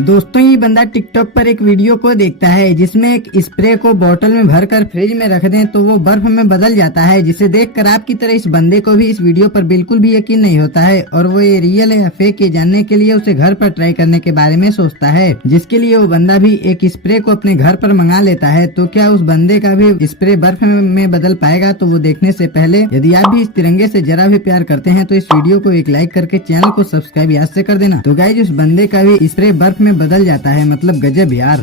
दोस्तों ये बंदा टिकटॉक पर एक वीडियो को देखता है जिसमें एक स्प्रे को बोतल में भरकर फ्रिज में रख दें तो वो बर्फ में बदल जाता है, जिसे देखकर आपकी तरह इस बंदे को भी इस वीडियो पर बिल्कुल भी यकीन नहीं होता है और वो ये रियल है या फेक, ये जानने के लिए उसे घर पर ट्राई करने के बारे में सोचता है, जिसके लिए वो बंदा भी एक स्प्रे को अपने घर पर मंगा लेता है। तो क्या उस बंदे का भी स्प्रे बर्फ में बदल पाएगा? तो वो देखने से पहले यदि आप भी इस तिरंगे से जरा भी प्यार करते हैं तो इस वीडियो को एक लाइक करके चैनल को सब्सक्राइब याद से कर देना। तो गाइस उस बंदे का भी स्प्रे बर्फ में बदल जाता है, मतलब गजब यार।